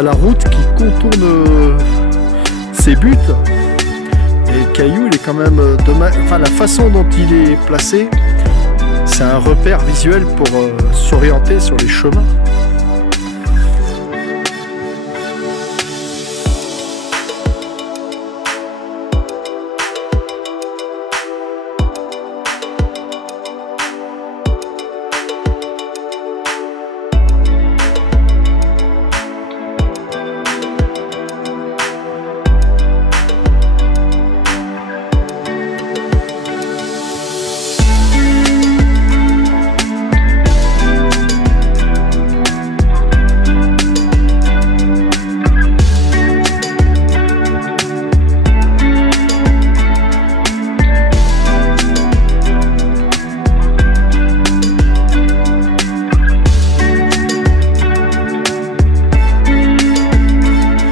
t'as la route qui contourne ces buttes. Et le caillou, il est quand même enfin, la façon dont il est placé, c'est un repère visuel pour s'orienter sur les chemins.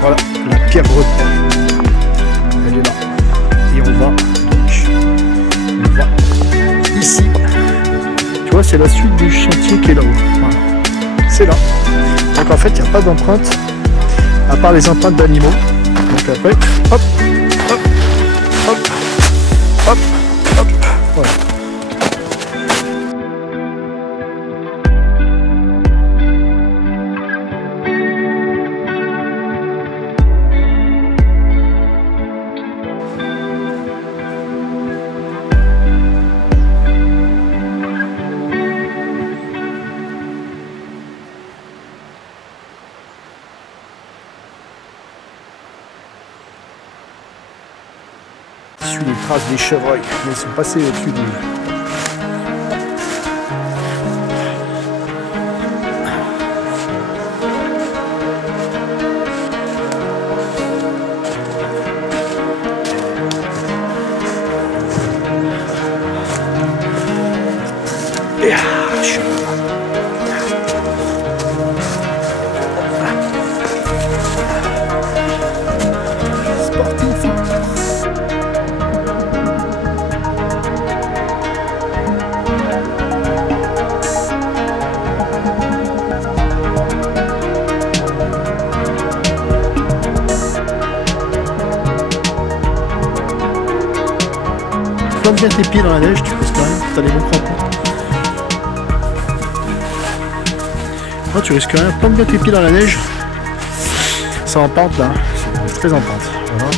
Voilà, la pierre repère. Elle est là. Et on va ici. Tu vois, c'est la suite du chantier qui est là-haut. Voilà. C'est là. Donc en fait, il n'y a pas d'empreinte, à part les empreintes d'animaux. Donc après, hop, hop, hop, hop, hop. Voilà. Suit les traces des chevreuils, mais ils sont passés au-dessus du... Plante bien tes pieds dans la neige, tu risques rien, t'as les bons crampons. Non, tu risques rien, plante bien tes pieds dans la neige. C'est en pente là, c'est très en pente. Voilà.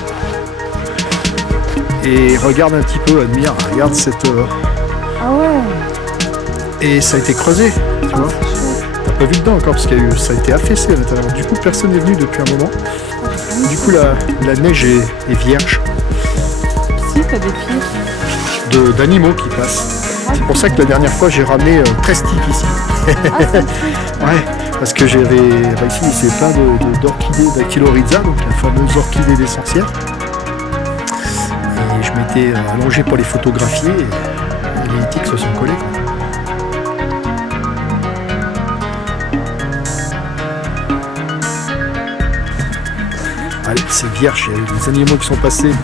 Et regarde un petit peu, admire, regarde cette... Ah ouais. Et ça a été creusé, tu vois. T'as pas vu dedans encore parce que ça a été affaissé à l'intérieur. Du coup, personne n'est venu depuis un moment. Du coup, la neige est vierge. Si, t'as des pieds. D'animaux qui passent. C'est pour ça que la dernière fois j'ai ramené 13 tiques ici. Ouais, parce que j'avais ici c'est plein d'orchidées d'Actylorhiza, donc la fameuse orchidée des sorcières. Et je m'étais allongé pour les photographier et les tiques se sont collées. Allez, c'est vierge, il y a des animaux qui sont passés.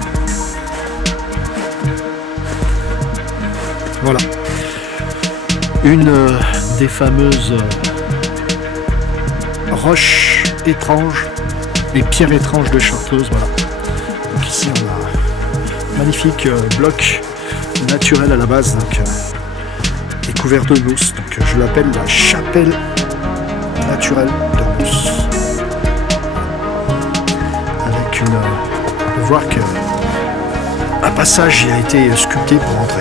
Voilà, une des fameuses roches étranges, les pierres étranges de Chartreuse. Voilà. Donc ici on a un magnifique bloc naturel à la base, donc et couvert de mousse. Donc je l'appelle la chapelle naturelle de mousse. Avec une, on peut voir que un passage y a été sculpté pour entrer.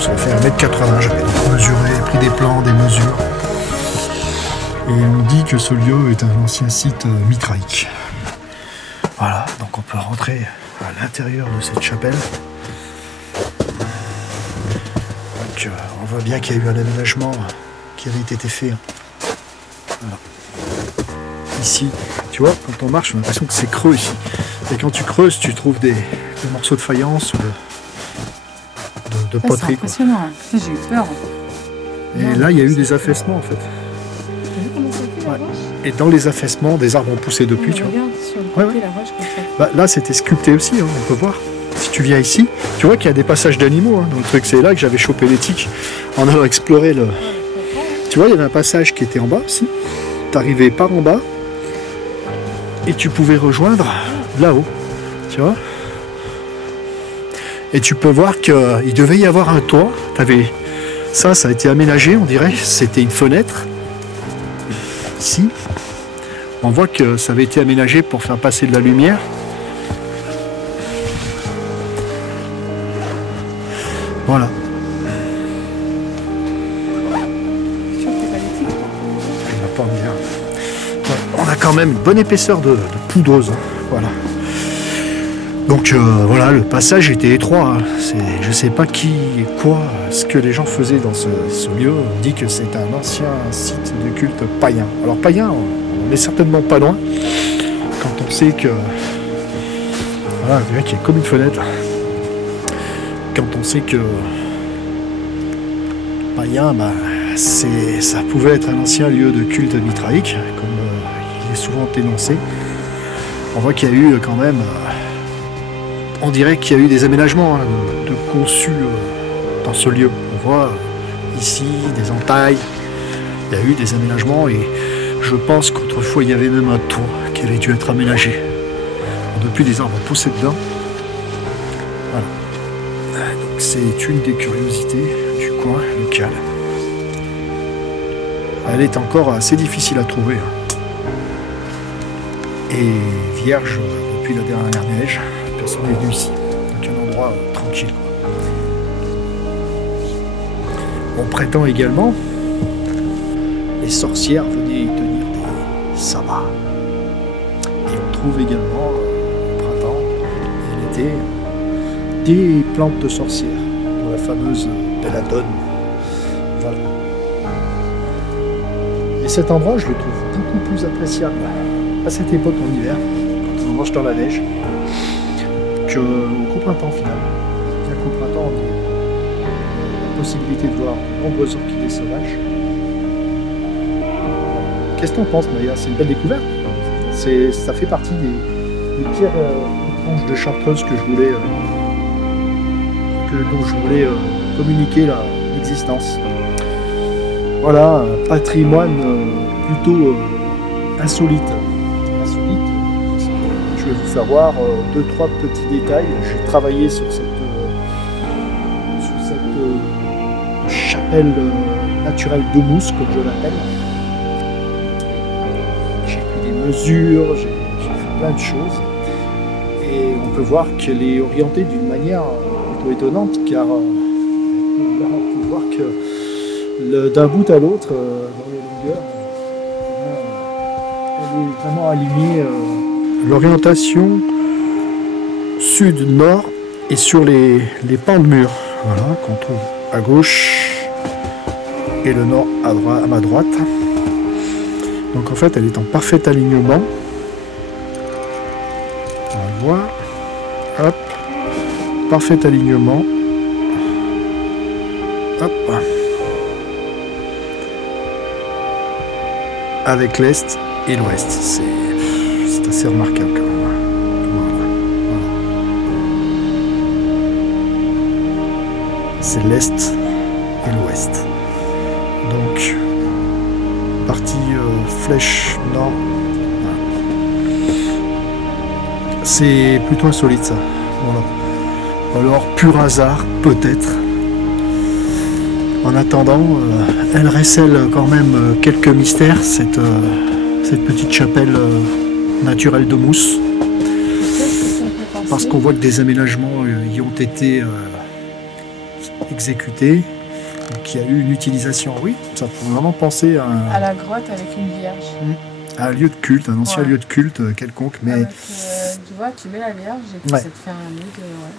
Ça fait 1,80 m, j'avais mesuré, pris des plans, des mesures. Et on dit que ce lieu est un ancien site mitraïque. Voilà, donc on peut rentrer à l'intérieur de cette chapelle. Donc on voit bien qu'il y a eu un aménagement qui avait été fait. Voilà. Ici, tu vois, quand on marche, on a l'impression que c'est creux ici. Et quand tu creuses, tu trouves des morceaux de faïence ou de poterie. C'est impressionnant, j'ai eu peur. Et là, il y a eu des affaissements en fait. Ouais. Et dans les affaissements, des arbres ont poussé depuis, tu vois. Ouais, ouais. Bah, là, c'était sculpté aussi, hein, on peut voir. Si tu viens ici, tu vois qu'il y a des passages d'animaux hein, dans le truc. C'est là que j'avais chopé les tiques en allant explorer le... Tu vois, il y avait un passage qui était en bas aussi. t'arrivais par en bas et tu pouvais rejoindre là-haut, tu vois. Et tu peux voir qu'il devait y avoir un toit. Ça a été aménagé, on dirait. C'était une fenêtre. Ici. On voit que ça avait été aménagé pour faire passer de la lumière. Voilà. On a quand même une bonne épaisseur de poudreuse. Voilà. Donc voilà, le passage était étroit. Je sais pas ce que les gens faisaient dans ce lieu. On dit que c'est un ancien site de culte païen. Alors païen, on n'est certainement pas loin. Quand on sait que... Voilà, vous voyez qu'il y a comme une fenêtre. Quand on sait que... Païen, ça pouvait être un ancien lieu de culte mitraïque, comme il est souvent énoncé. On voit qu'il y a eu quand même... on dirait qu'il y a eu des aménagements de conçus dans ce lieu. On voit ici des entailles, il y a eu des aménagements et je pense qu'autrefois il y avait même un toit qui avait dû être aménagé. Depuis des arbres poussés dedans. Voilà. Donc c'est une des curiosités du coin local. Elle est encore assez difficile à trouver. Et vierge depuis la dernière neige. Personne n'est venu ici. Donc un endroit tranquille. On prétend également les sorcières venaient y tenir des sabbats. Et on trouve également au printemps et l'été des plantes de sorcières, dont la fameuse belladone. Voilà. Et cet endroit, je le trouve beaucoup plus appréciable à cette époque en hiver, quand on mange dans la neige, qu'au printemps finalement. Bien qu'au printemps, on ait la possibilité de voir de nombreuses orchidées sauvages. Qu'est-ce que t'en penses, Maya? C'est une belle découverte. Ça fait partie des pierres étranges de Chartreuse que je voulais, dont je voulais communiquer l'existence. Voilà, un patrimoine plutôt insolite. Je vais vous faire voir 2-3 petits détails. J'ai travaillé sur cette chapelle naturelle de mousse, comme je l'appelle. J'ai pris des mesures, j'ai fait plein de choses. Et on peut voir qu'elle est orientée d'une manière plutôt étonnante, car on peut voir que d'un bout à l'autre, dans les longueurs, elle est vraiment alignée. L'orientation sud-nord est sur les pans de mur, voilà, qu'on trouve à gauche et le nord à ma droite. Donc en fait elle est en parfait alignement. On va le voir. Hop. Parfait alignement. Hop. Avec l'est et l'ouest. C'est assez remarquable quand même. Voilà. C'est l'est et l'ouest. Donc, partie flèche nord. Voilà. C'est plutôt insolite ça. Voilà. Alors, pur hasard, peut-être. En attendant, elle récèle quand même quelques mystères, cette petite chapelle naturelle de mousse. Parce qu'on voit que des aménagements y ont été exécutés. Donc il y a eu une utilisation, oui, ça peut vraiment penser à la grotte avec une vierge. À un lieu de culte, un ancien lieu de culte quelconque. Mais avec, tu vois, tu mets la vierge et puis ça te fait un lieu de... Ouais.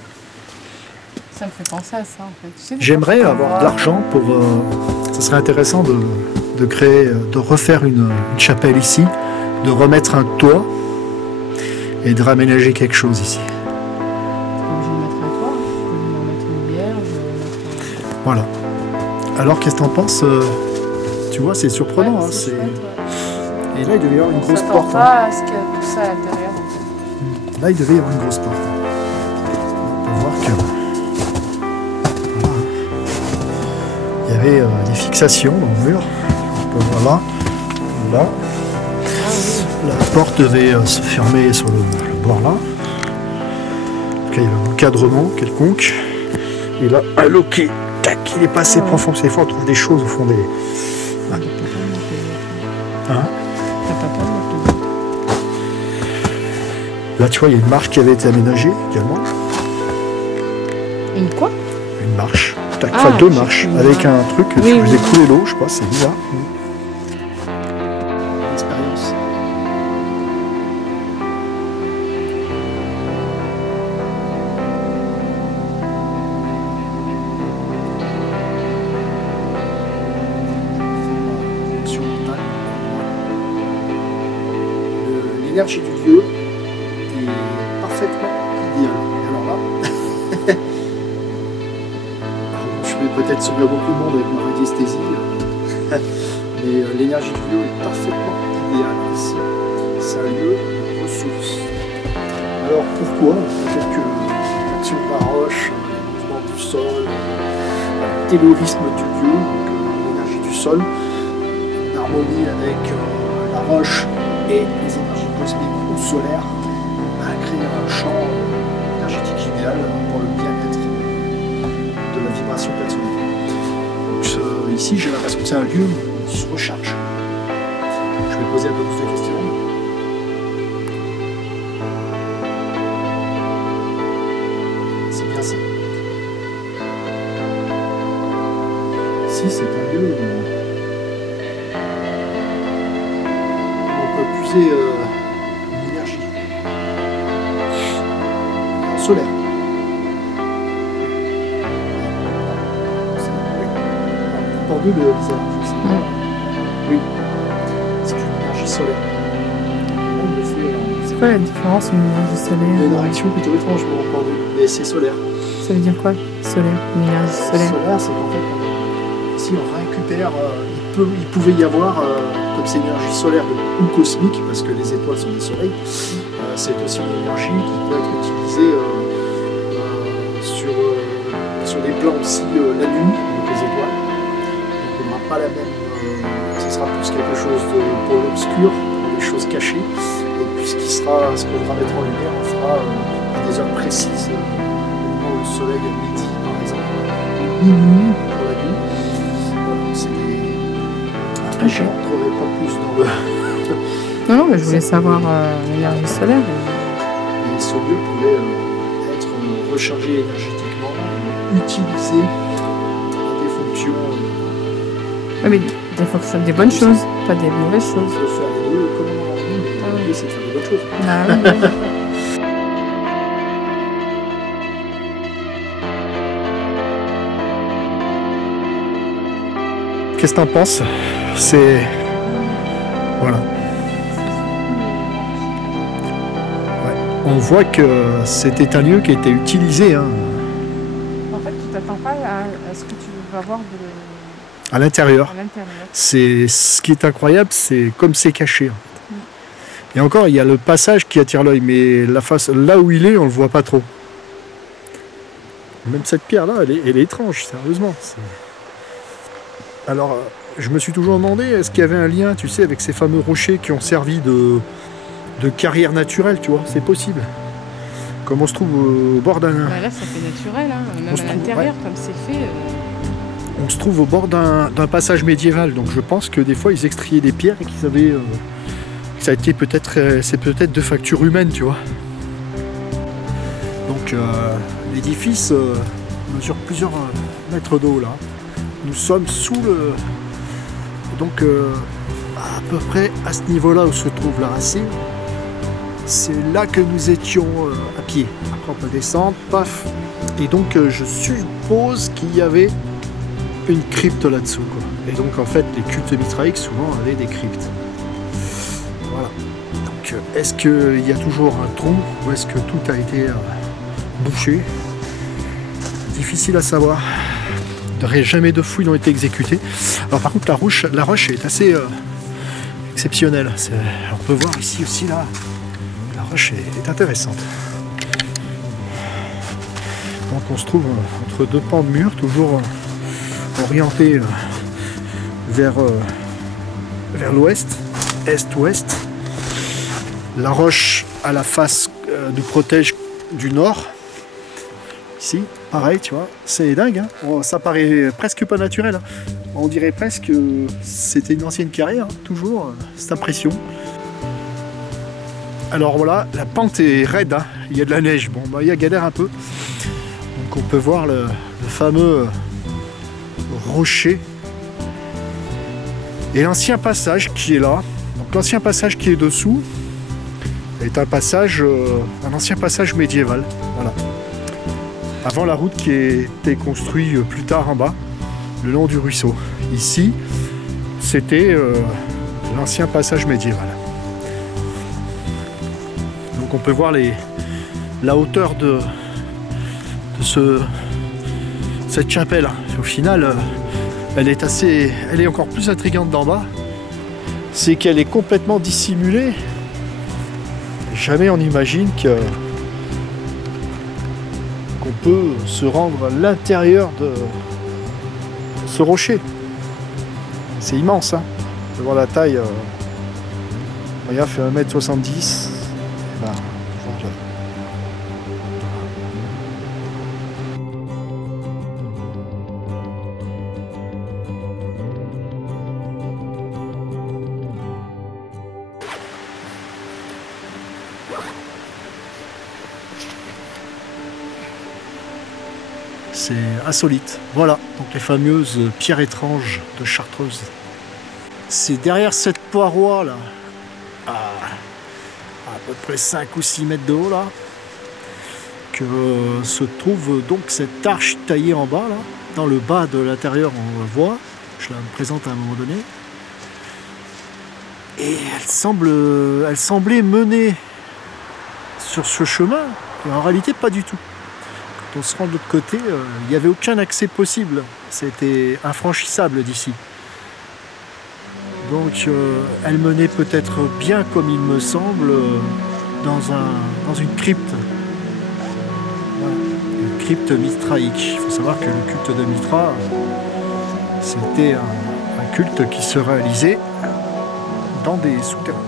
Ça me fait penser à ça en fait. Tu sais, j'aimerais avoir de l'argent pour... ça serait intéressant de créer, de refaire une chapelle ici, de remettre un toit et de raménager quelque chose ici. Je vais mettre un toit, je vais mettre une vierge. Voilà. Alors qu'est-ce que t'en penses? Tu vois, c'est surprenant. Ouais, hein, c'est chouette, ouais. Et là, il devait y avoir une grosse porte. porte. Pas à ce qu'il y a tout ça à l'intérieur. Là, il devait y avoir une grosse porte. On peut voir que... Voilà. Il y avait des fixations dans le mur. On peut voir là, La porte devait se fermer sur le bord là. Il y a un encadrement quelconque. Et là, un loquet, tac, il est passé profond. C'est fort, on trouve des choses au fond des. Hein? Là, tu vois, il y a une marche qui avait été aménagée également. Une quoi? Une marche. Tac, enfin, deux marches avec un truc qui faisait couler l'eau, je sais pas, c'est bizarre. Expérience. L'énergie du lieu est parfaitement idéale. Et alors là, je vais peut-être sauver beaucoup de monde avec ma radiesthésie, mais l'énergie du lieu est parfaitement idéale ici. C'est un lieu de ressources. Alors pourquoi? Peut-être que l'action de la roche, le mouvement du sol, le taylorisme du lieu, donc l'énergie du sol, en harmonie avec la roche et les énergies cosmiques ou solaires, a créé un champ énergétique idéal pour le bien-être de la vibration personnelle. Donc, ici, j'ai l'impression que c'est un lieu où on se recharge. Je vais poser un peu plus de questions. C'est bien ça. Ici, c'est un lieu où on peut puiser une énergie solaire. Entendu le visage. Oui. C'est une énergie solaire. C'est quoi la différence une énergie solaire? Il y a une réaction plutôt étrangement entendue, mais c'est solaire. Ça veut dire quoi? Solaire, une énergie solaire. Solaire, c'est qu'en fait, si on récupère, il pouvait y avoir, comme c'est une énergie solaire ou cosmique, parce que les étoiles sont des soleils, c'est aussi une énergie qui peut être utilisée sur des plans aussi la nuit, avec les étoiles. Donc on n'aura pas la même, ce sera plus quelque chose pour l'obscur, pour les choses cachées, et puis ce qu'on devra mettre en lumière, on fera à des heures précises, au moment où le soleil est midi par exemple, ou minuit pour la nuit. Voilà, c'est des... Après, je n'entrerai pas plus dans le... Non, mais je voulais savoir l'énergie solaire. Et ce lieu pouvait être rechargé énergétiquement, utilisé à des fonctions. Oui, mais des fonctions, des bonnes choses, pas des mauvaises choses. Il faut faire les deux comme on a envie, mais l'idée c'est de faire des bonnes choses. Ah, oui. Qu'est-ce que t'en penses? C'est... Voilà. Ouais. On voit que c'était un lieu qui était utilisé. Hein. En fait, tu t'attends pas à ce que tu vas voir à l'intérieur. C'est ce qui est incroyable, c'est comme c'est caché. En fait. Et encore, il y a le passage qui attire l'œil, mais la face, là où il est, on le voit pas trop. Même cette pierre-là, elle est étrange, sérieusement. Alors, je me suis toujours demandé, est-ce qu'il y avait un lien, tu sais, avec ces fameux rochers qui ont servi de carrière naturelle, tu vois, c'est possible. Comme on se trouve au bord d'un... Bah là, ça fait naturel, hein. Même à l'intérieur, comme c'est fait... On se trouve au bord d'un passage médiéval, donc je pense que des fois, ils extrayaient des pierres et qu'ils avaient... ça a été peut-être... c'est peut-être de facture humaine, tu vois. Donc, l'édifice mesure plusieurs mètres d'eau, là. Nous sommes sous le... Donc, à peu près à ce niveau-là où se trouve la racine, c'est là que nous étions à pied. Après, on peut descendre, paf. Et donc, je suppose qu'il y avait une crypte là-dessous, quoi. Et donc, en fait, les cultes mitraïques, souvent, avaient des cryptes. Voilà. Donc, est-ce qu'il y a toujours un trou ou est-ce que tout a été bouché? Difficile à savoir. Jamais de fouilles n'ont été exécutées. Alors par contre la roche est assez exceptionnelle. On peut voir ici aussi là, la roche est intéressante. Donc on se trouve entre deux pans de mur, toujours orientés vers l'ouest, est-ouest. La roche à la face du protège du nord. Ici, pareil, tu vois, c'est dingue, hein. Oh, ça paraît presque pas naturel, hein. On dirait presque que c'était une ancienne carrière, hein. Toujours cette impression. Alors voilà, la pente est raide, hein. Il y a de la neige, bon, bah, il y a galère un peu. Donc on peut voir le fameux rocher et l'ancien passage qui est là. Donc l'ancien passage qui est dessous est un passage, un ancien passage médiéval. Voilà. Avant la route qui a été construite plus tard en bas, le long du ruisseau. Ici, c'était l'ancien passage médiéval. Donc on peut voir la hauteur de cette chapelle. Au final, elle est encore plus intrigante d'en bas. C'est qu'elle est complètement dissimulée. Jamais on imagine qu'on peut se rendre à l'intérieur de ce rocher. C'est immense, hein. On peut voir la taille. Regarde, fait 1m70. Ben, c'est insolite. Voilà, donc les fameuses pierres étranges de Chartreuse. C'est derrière cette paroi là, à peu près 5 ou 6 mètres de haut là, que se trouve donc cette arche taillée en bas là. Dans le bas de l'intérieur on la voit, je la présente à un moment donné. Et elle semblait mener sur ce chemin, et en réalité pas du tout. On se rend de l'autre côté, il n'y avait aucun accès possible. C'était infranchissable d'ici. Donc elle menait peut-être bien, comme il me semble, dans une crypte. Voilà. Une crypte mitraïque. Il faut savoir que le culte de Mitra, c'était un culte qui se réalisait dans des souterrains.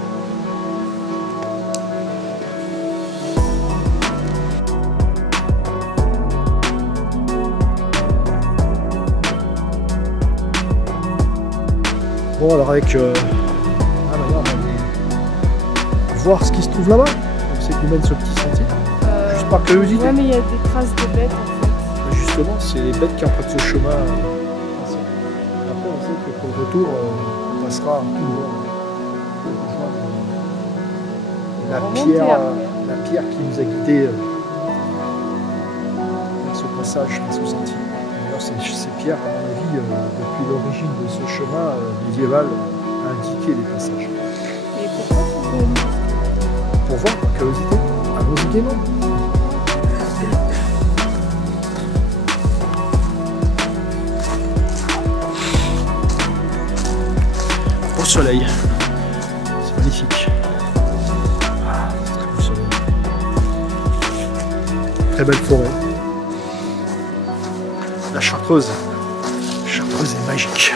Bon, alors avec maintenant on va aller voir ce qui se trouve là-bas. C'est qui mène ce petit sentier. Juste par curiosité. Ouais, mais il y a des traces de bêtes en fait. Justement, c'est les bêtes qui empruntent ce chemin. Après, on sait que pour le retour, on passera la pierre qui nous a guidés vers ce passage, vers ce sentier. Ces pierres, à mon avis, depuis l'origine de ce chemin médiéval, a indiqué les passages. Et pourquoi faut venir ? Pour voir, par curiosité. Allons-y gaiement. Au soleil. C'est magnifique. Ah, très beau soleil. Très belle forêt. La Chartreuse est magique.